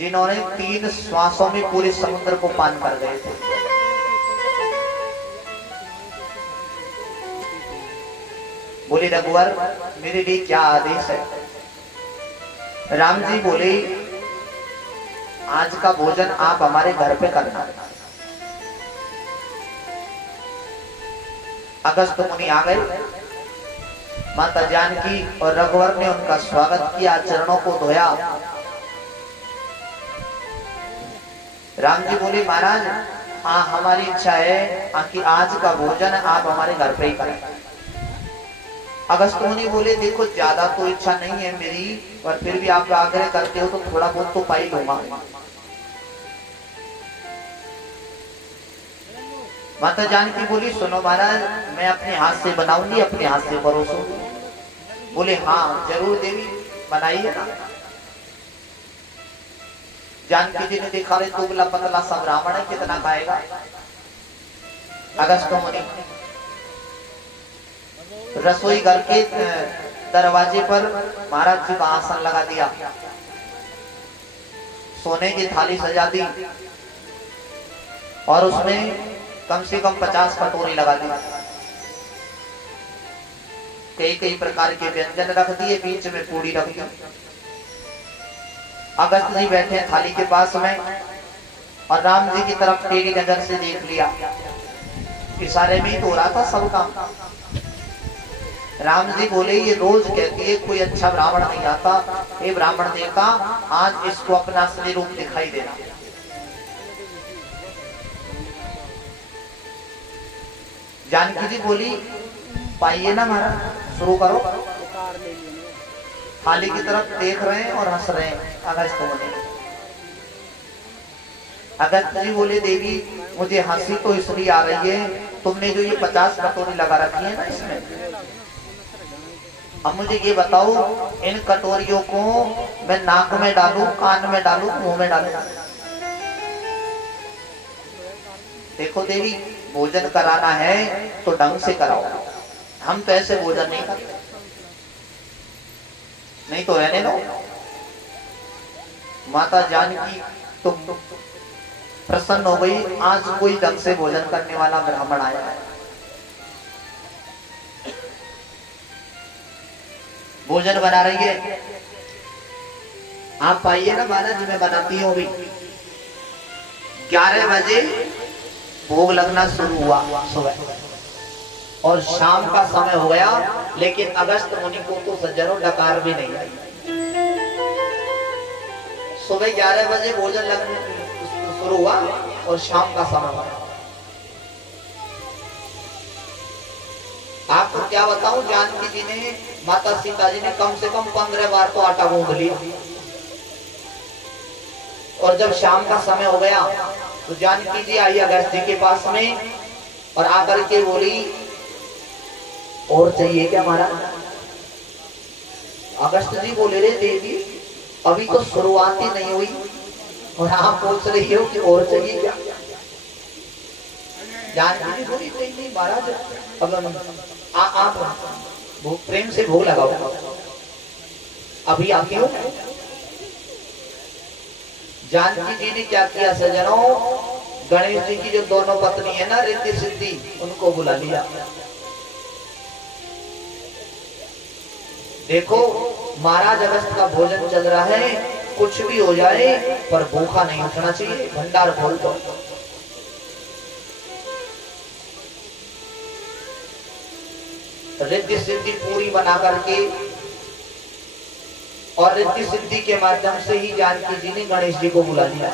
जिन्होंने 3 श्वासों में पूरे समुद्र को पान कर गए थे। बोले रघुवर मेरे लिए क्या आदेश है। राम जी बोले आज का भोजन आप हमारे घर पे करना। अगस्त मुनि आ गए। माता जानकी और रघुवर ने उनका स्वागत किया, चरणों को धोया। राम जी बोले महाराज हाँ हमारी इच्छा है कि आज का भोजन आप हमारे घर पे ही करें। अगस्त मुनि बोले देखो ज्यादा तो इच्छा नहीं है मेरी, पर फिर भी आप आग्रह करते हो तो थोड़ा बहुत तो पा ही लूंगा। माता जानकी बोली सुनो महाराज मैं अपने हाथ से बनाऊंगी, अपने हाथ से परोसूंगी। बोले हाँ जरूर देवी बनाइए ना। जानकी जी ने देखा रे दुबला पतला सा ब्राह्मण है, कितना खाएगा। अगस्त मुनि रसोई घर के दरवाजे पर महाराज जी का आसन लगा दिया, सोने की थाली सजा दी और उसमें कम से कम 50 कटोरी लगा दी। कई कई प्रकार के व्यंजन रख दिए, बीच में पूरी रख दी। अगस्त जी बैठे थाली के पास में और राम जी की तरफ टेढ़ी नजर से देख लिया। इशारे में ही तो हो रहा था सब काम। राम जी बोले ये रोज कहती है कोई अच्छा ब्राह्मण नहीं आता, हे ब्राह्मण देवता आज इसको अपना असली रूप दिखाई देना। जानकी जी बोली पाइए ना महाराज शुरू करो। थाली की तरफ देख रहे हैं और हंस रहे हैं अगस्त मुनि। अगस्त जी बोले देवी मुझे हंसी तो इसलिए आ रही है तुमने जो ये 50 कटोरी लगा रखी है ना इसमें, अब मुझे ये बताओ इन कटोरियों को मैं नाक में डालूं, कान में डालूं, मुंह में डालूं। देखो देवी भोजन कराना है तो ढंग से कराओ, हम तो ऐसे भोजन नहीं करते, नहीं तो रहने दो। माता जानकी तो प्रसन्न हो गई, आज कोई ढंग से भोजन करने वाला ब्राह्मण आया है। भोजन बना रही है, आप पाइए ना महाराज मैं बनाती हूँ। अभी 11 बजे भोग लगना शुरू हुआ सुबह और शाम का समय हो गया, लेकिन अगस्त मुनि को तो सज्जनों डकार भी नहीं आई। सुबह 11 बजे भोजन लगना शुरू हुआ और शाम का समय हुआ। आपको क्या बताऊं जानकी जी ने, माता सीता जी ने कम से कम 15 बार तो आटा गूंथ लिया। और जब शाम का समय हो गया तो जानकी जी आई अगस्त जी के पास में और आकर के बोली और चाहिए क्या महाराज। अगस्त जी बोले रे देवी अभी तो शुरुआत ही नहीं हुई और आप पूछ रही हो कि और चाहिए क्या। जानकी जी बोली नहीं महाराज अब आप प्रेम से भोग लगाओ, अभी आती हूँ। जानकी जी ने क्या किया सज्जनों, गणेश जी की जो दोनों पत्नी है ना रिद्धि सिद्धि, उनको बुला लिया। देखो महाराज अगस्त का भोजन चल रहा है, कुछ भी हो जाए पर भूखा नहीं उठना चाहिए, भंडार खोल दो। रिद्धि सिद्धि पूरी बना करके और रिद्धि सिद्धि के माध्यम से ही जानकी जी ने गणेश जी को बुला लिया।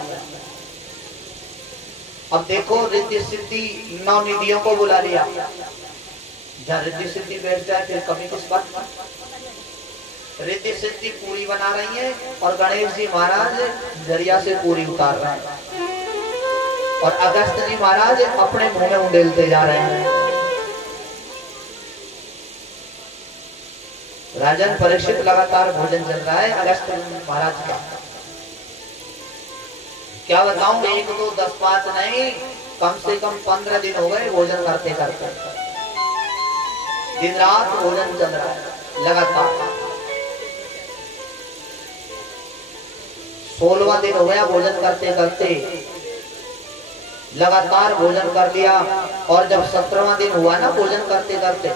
अब देखो रिद्धि सिद्धि 9 निधियों को बुला लिया। जहाँ रिद्धि सिद्धि बैठ जाए फिर कमी किस बात की। रिद्धि सिद्धि पूरी बना रही है और गणेश जी महाराज जरिया से पूरी उतार रहे हैं और अगस्त जी महाराज अपने मुंह में उंडेलते जा रहे हैं। राजन परीक्षित लगातार भोजन चल रहा है अगस्त महाराज का। क्या बताऊं 1 2 10 5 नहीं, कम से कम 15 दिन हो गए भोजन करते करते। दिन रात भोजन चल रहा है लगातार। 16वां दिन हो गया भोजन करते करते, लगातार भोजन कर लिया। और जब 17वां दिन हुआ ना भोजन करते करते,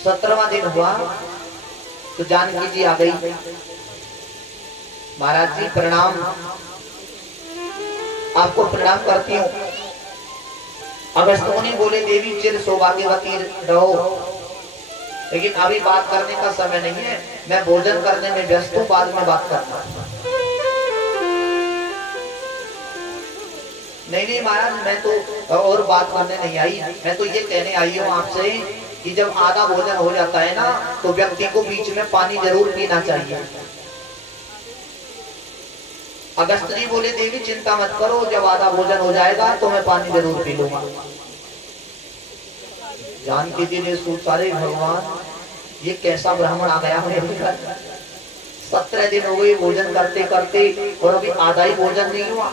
17वां दिन हुआ तो जानकी जी आ गई। महाराज जी प्रणाम, आपको प्रणाम करती हूँ। अगस्त मुनि बोले देवी चिर सौभाग्यवती रहो, लेकिन अभी बात करने का समय नहीं है, मैं भोजन करने में व्यस्त हूँ, बाद में बात करना। नहीं महाराज, मैं तो और बात करने नहीं आई, मैं तो ये कहने आई हूँ आपसे कि जब आधा भोजन हो जाता है ना तो व्यक्ति को बीच में पानी जरूर पीना चाहिए। अगस्त जी बोले देवी चिंता मत करो, जब आधा भोजन हो जाएगा तो मैं पानी जरूर पी लूंगा। जानकी जी ने सोचा, अरे भगवान ये कैसा ब्राह्मण आ गया मेरे घर, 17 दिन हो गए भोजन करते करते और अभी आधा ही भोजन नहीं हुआ।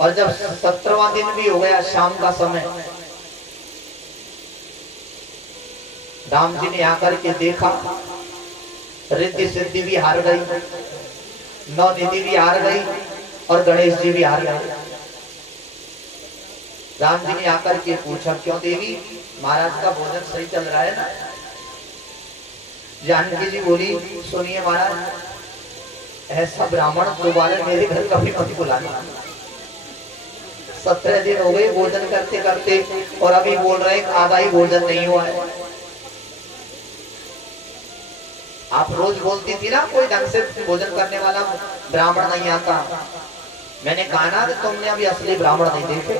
और जब 17वां दिन भी हो गया, शाम का समय, राम जी ने आकर के देखा, रिद्धि सिद्धि भी हार गई, नौ निधि भी हार गई और गणेश जी भी हार गए। राम जी ने आकर के पूछा, क्यों देवी, महाराज का भोजन सही चल रहा है ना? जानकी जी बोली, सुनिए महाराज, ऐसा ब्राह्मण दोबारा मेरे घर कभी मत बुलाना। 17 दिन हो गए भोजन करते करते और अभी बोल रहे हैं आधा ही भोजन नहीं हुआ है। आप रोज बोलती थी ना कोई ढंग से भोजन करने वाला ब्राह्मण नहीं आता। मैंने कहा ना तुमने अभी असली ब्राह्मण नहीं देखे,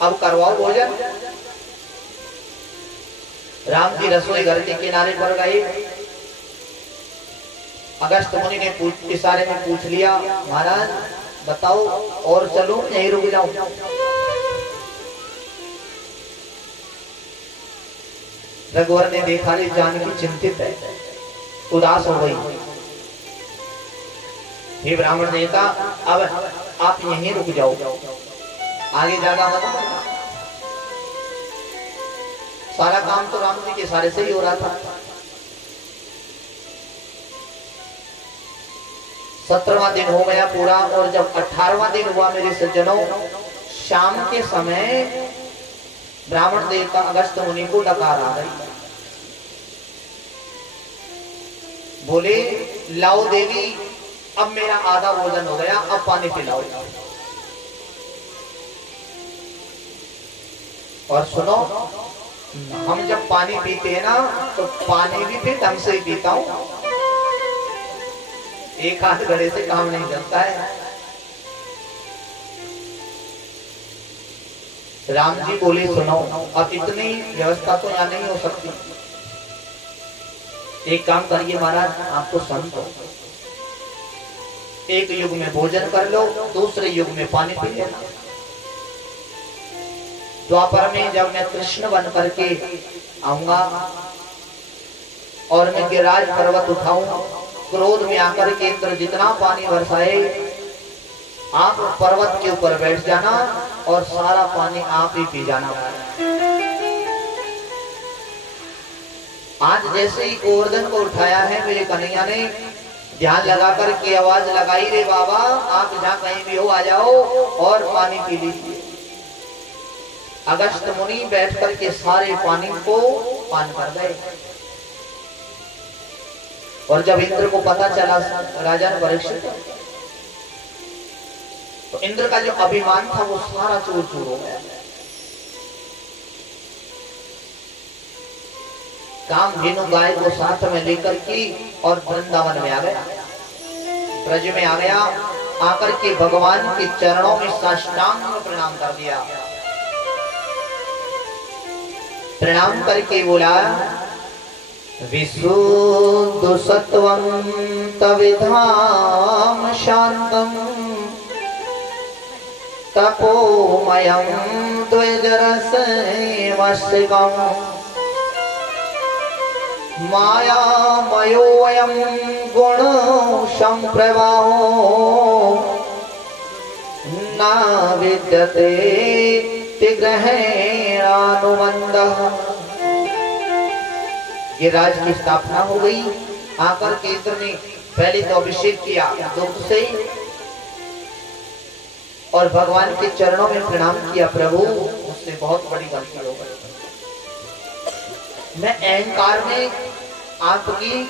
अब करवाओ भोजन। राम जी रसोई घर के किनारे पर गए। अगस्त मुनि ने इशारे में पूछ लिया, महाराज बताओ और चलूं यहीं रुक जाऊं? रघुवर ने देखा, रे जानकी चिंतित है, उदास हो गई। हे ब्राह्मण देवता, अब आप यहीं रुक जाओ, आगे ज्यादा मत करना। सारा काम तो राम जी के इशारे से ही हो रहा था। 17वां दिन हो गया पूरा और जब 18वां दिन हुआ मेरे सज्जनों, शाम के समय ब्राह्मण देवता अगस्त मुनि को डकार आ गई। बोले, लाओ देवी, अब मेरा आधा भोजन हो गया, अब पानी पिलाओ। और सुनो, हम जब पानी पीते हैं ना तो पानी भी फिर ढंग से ही पीता हूं, एक हाथ घड़े से काम नहीं चलता है। राम जी बोले, सुनो, अब इतनी व्यवस्था तो यहाँ नहीं हो सकती। एक काम करिए महाराज, आप तो संत हो, एक युग में भोजन कर लो, दूसरे युग में पानी पी लेना। द्वापर में जब मैं कृष्ण बन करके आऊंगा और मैं गिरिराज पर्वत उठाऊं, क्रोध में आकर के इंद्र जितना पानी बरसाए, आप पर्वत के ऊपर बैठ जाना और सारा पानी आप ही पी जाना। आज जैसे ही गोवर्धन को उठाया है मेरे कन्हैया ने, ध्यान लगा कर के आवाज लगाई, रे बाबा आप जहां कहीं भी हो आ जाओ और पानी पी लीजिए। अगस्त मुनि बैठ कर के सारे पानी को पान कर गए। और जब इंद्र को पता चला राजा परीक्षित, तो इंद्र का जो अभिमान था वो सारा चूर चूर हो गया। कामधेनु गाय को साथ में लेकर के और वृंदावन में आ गया, ब्रज में आ गया। आकर के भगवान के चरणों में साष्टांग में प्रणाम कर दिया। प्रणाम करके बोला, विशुद्ध सत्वं तविधाम शांतम तपोमयं द्विजरसैवस्तिकम् मायामयोऽयं गुणो संप्रवाहो न विद्यते तिग्रहेणानुबन्धः। ये राज की स्थापना हो गई। आकर के इंद्र ने पहले तो अभिषेक किया दुग्ध से और भगवान के चरणों में प्रणाम किया, प्रभु मुझसे बहुत बड़ी गलती हो गई, मैं अहंकार में आपकी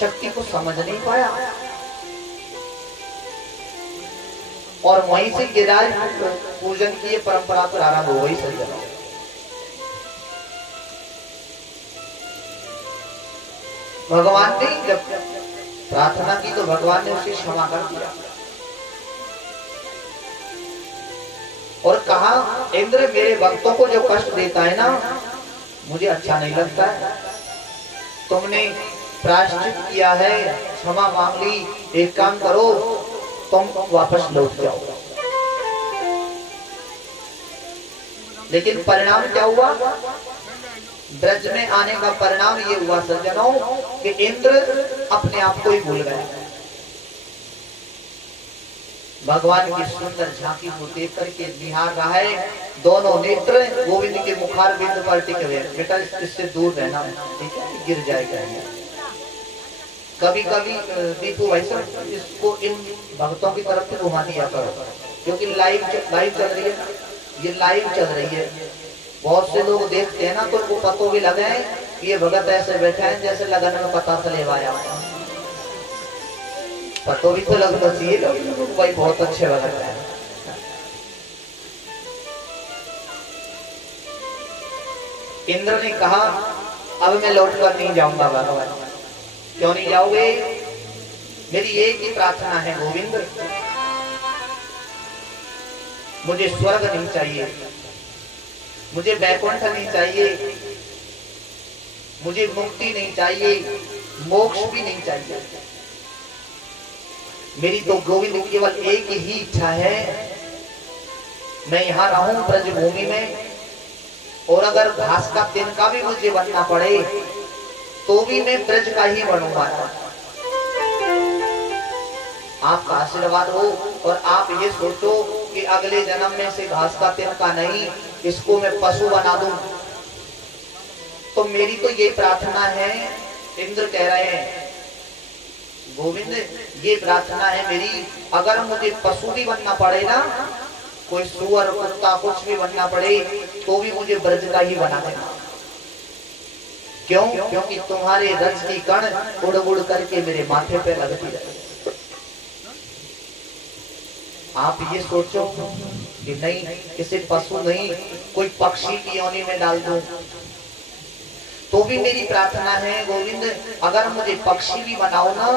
शक्ति को समझ नहीं पाया। और वहीं से गिरिराज पूजन की परंपरा प्रारंभ हो गई। सज्जनों, भगवान ने जब प्रार्थना की तो भगवान ने उसे क्षमा कर दिया और कहा, इंद्र मेरे भक्तों को जो कष्ट देता है ना, मुझे अच्छा नहीं लगता है। तुमने प्रायश्चित किया है, क्षमा मांग ली, एक काम करो, तुम वापस लौट जाओ। लेकिन परिणाम क्या हुआ? ब्रज में आने का परिणाम ये हुआ सज्जनों कि इंद्र अपने आप को ही भूल गया। भगवान की सुंदर झांकी को देख करके निहार रहा है, दोनों नेत्र गोविंद के मुखार बिंद पर टिके हुए। बेटा इससे दूर रहना, ठीक है, गिर जाएगा। कभी कभी दीपू भाई साहब इसको इन भक्तों की तरफ से घुमा दिया करो, क्योंकि लाइव चल रही है, ये लाइव चल रही है। बहुत से लोग देखते हैं ना तो उनको पतो भी लगे ये भगत ऐसे बैठे हैं जैसे लगन में पता चले आया, पतो भी तो लगना चाहिए भाई, बहुत अच्छे भगत है। इंद्र ने कहा, अब मैं लौट कर नहीं जाऊंगा भगवान। क्यों नहीं जाओगे? मेरी एक ही प्रार्थना है गोविंद, मुझे स्वर्ग नहीं चाहिए, मुझे वैकुंठ नहीं चाहिए, मुझे मुक्ति नहीं चाहिए, मोक्ष भी नहीं चाहिए। मेरी तो गोविंद केवल एक ही इच्छा है, मैं यहाँ रहूं ब्रजभूमि में, और अगर घास का तिनका भी मुझे बनना पड़े तो भी मैं ब्रज का ही बनूंगा। आपका आशीर्वाद हो और आप ये सोचो कि अगले जन्म में से घास का तिनका नहीं, इसको मैं पशु बना दूं। तो मेरी तो ये प्रार्थना है। इंद्र कह रहे हैं, गोविंद ये प्रार्थना है मेरी, अगर मुझे पशु भी बनना पड़े ना, कोई सुअर कुत्ता कुछ भी बनना पड़े, तो भी मुझे ब्रज का ही बना देना। क्यों? क्योंकि तुम्हारे रज की कण उड़ उड़ करके मेरे माथे पे लगती है। आप ये सोचो कि नहीं, किसी पशु नहीं, कोई पक्षी की योनि में डाल दूं, तो भी मेरी प्रार्थना है गोविंद, अगर मुझे पक्षी भी बनाओ ना,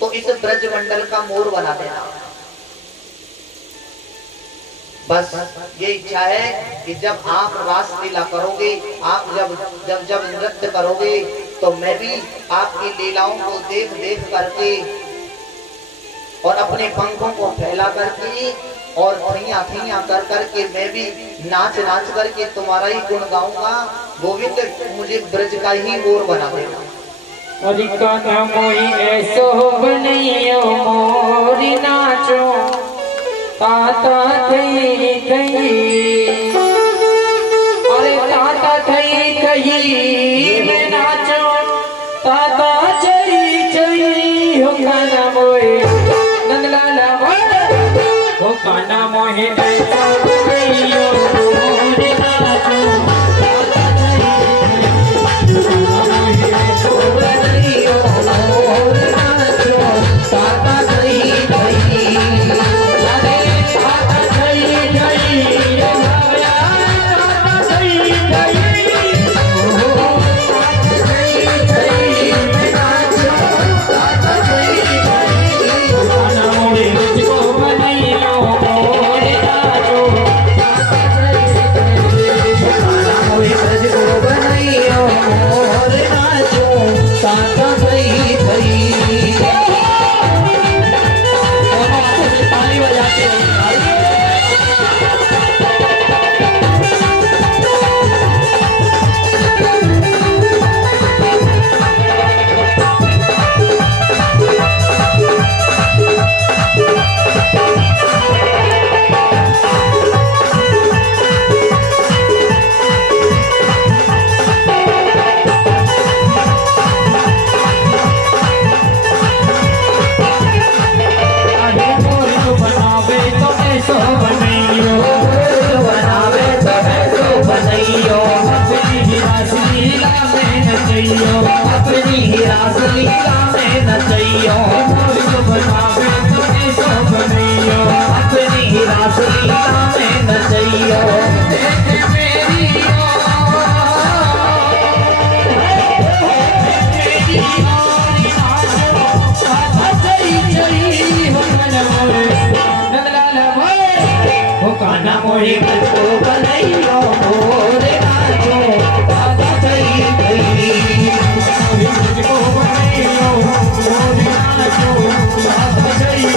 तो इस ब्रज मंडल का मोर बना देना। बस ये इच्छा है कि जब आप रास लीला करोगे, आप जब नृत्य करोगे, तो मैं भी आपकी लीलाओं को देख देख करके और अपने पंखों को फैला करके और थैया थैया कर करके मैं भी नाच नाच करके तुम्हारा ही गुण गाऊंगा। गोविंद मुझे ब्रज का ही मोर बना देना। ऐसो बनैयो मोरी नाचो ताता थई थई, अरे ताता थई थई में नाचो, ताता चई चई हो खाना मोए नंदलाला मोए, हो खाना मोहे ऐसो बनैयो मोरी नाचो ताता थई थई, ऐसो बनैयो मोरी नाचो ताता थई थई। मोही मुझको बनैयो मोरे नाचो बाबा सही भई मोही मुझको बनैयो मोरे नाचो बाबा सही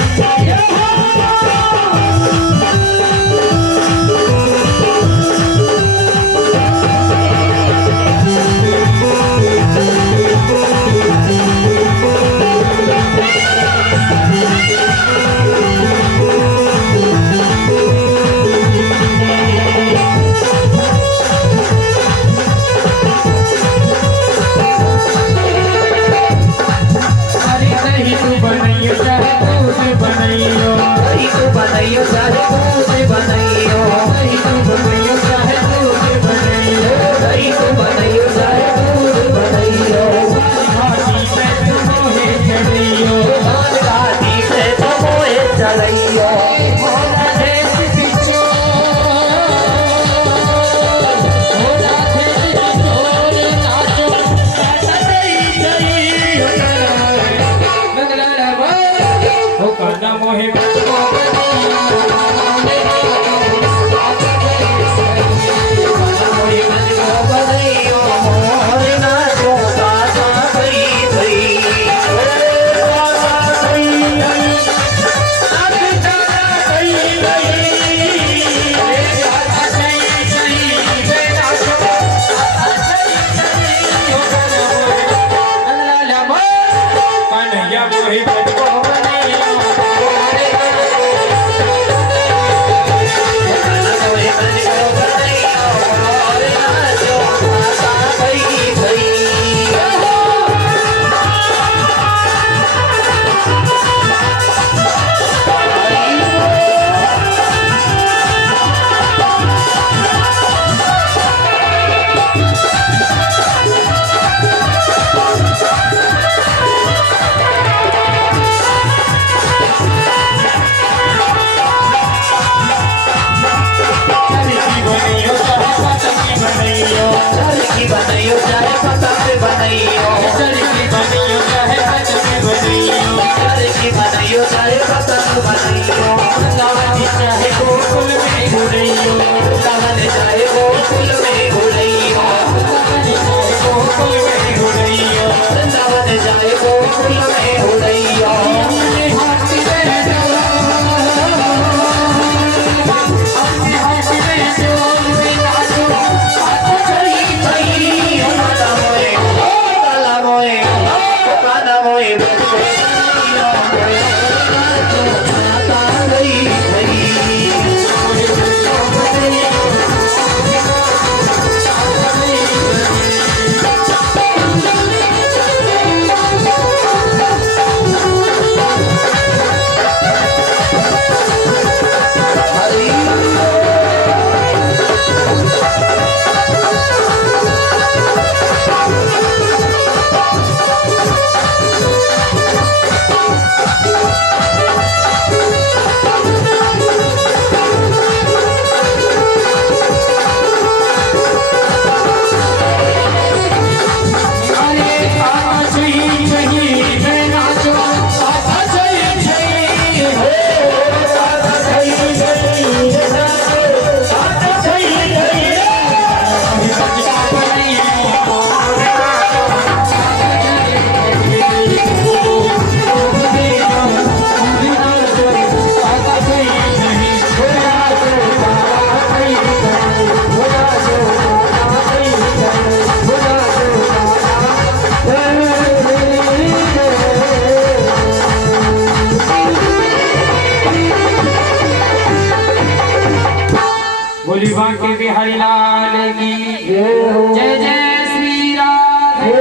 के बिहारी लाल की जय जय श्री राधे।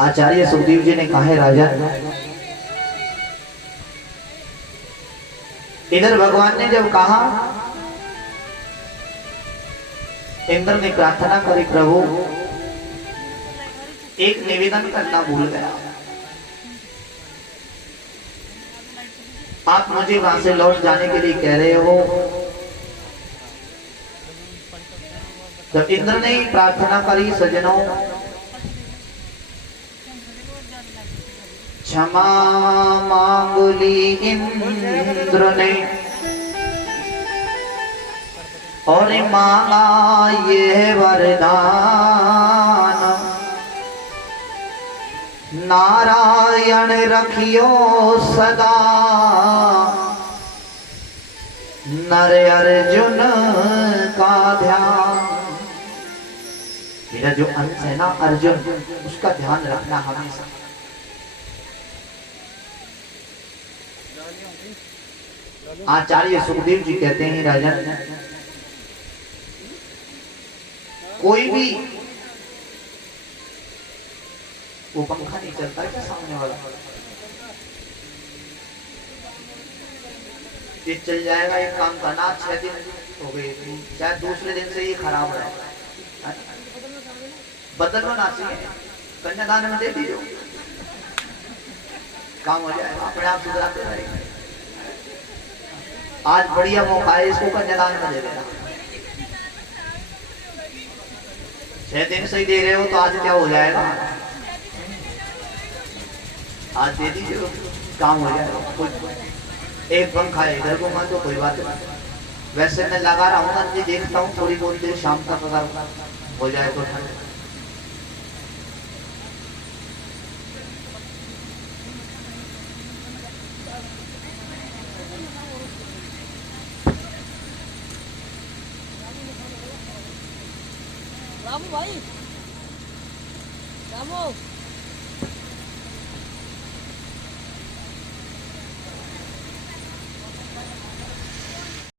आचार्य सुखदेव जी ने कहा है राजा, इधर भगवान ने जब कहा, इंद्र ने प्रार्थना करी प्रभु एक निवेदन करना भूल गया, आप मुझे वहां से लौट जाने के लिए कह रहे हो। जब इंद्र ने प्रार्थना करी सज्जनों, क्षमा मांगली इंद्र ने और मांगा ये वरदान, नारायण रखियो सदा नर अर्जुन का ध्यान। मेरा जो अंश है ना अर्जुन, उसका ध्यान रखना हमेशा। आचार्य सुखदेव जी कहते हैं राजन, कोई भी वो पंखा नहीं चलता क्या सामने वाला, ये चल जाएगा। एक काम करना, 6 दिन हो गए, शायद दूसरे दिन से ये खराब है, बदलना ना चाहिए, कन्यादान में दे दीजिए, काम हो जाएगा, अपने आप सुधराते रहेंगे। आज बढ़िया मौका है, इसको कन्यादान में दे देना। 6 दिन से ही दे रहे हो तो आज क्या हो जाएगा, आज दे दीजिए, काम हो जाएगा। एक पंखा है इधर को मत तो कोई बात नहीं, वैसे मैं लगा रहा हूँ ना जी, देखता हूँ थोड़ी बहुत देर शाम तक अगर हो जाए तो ठंड। रामू भाई, रामू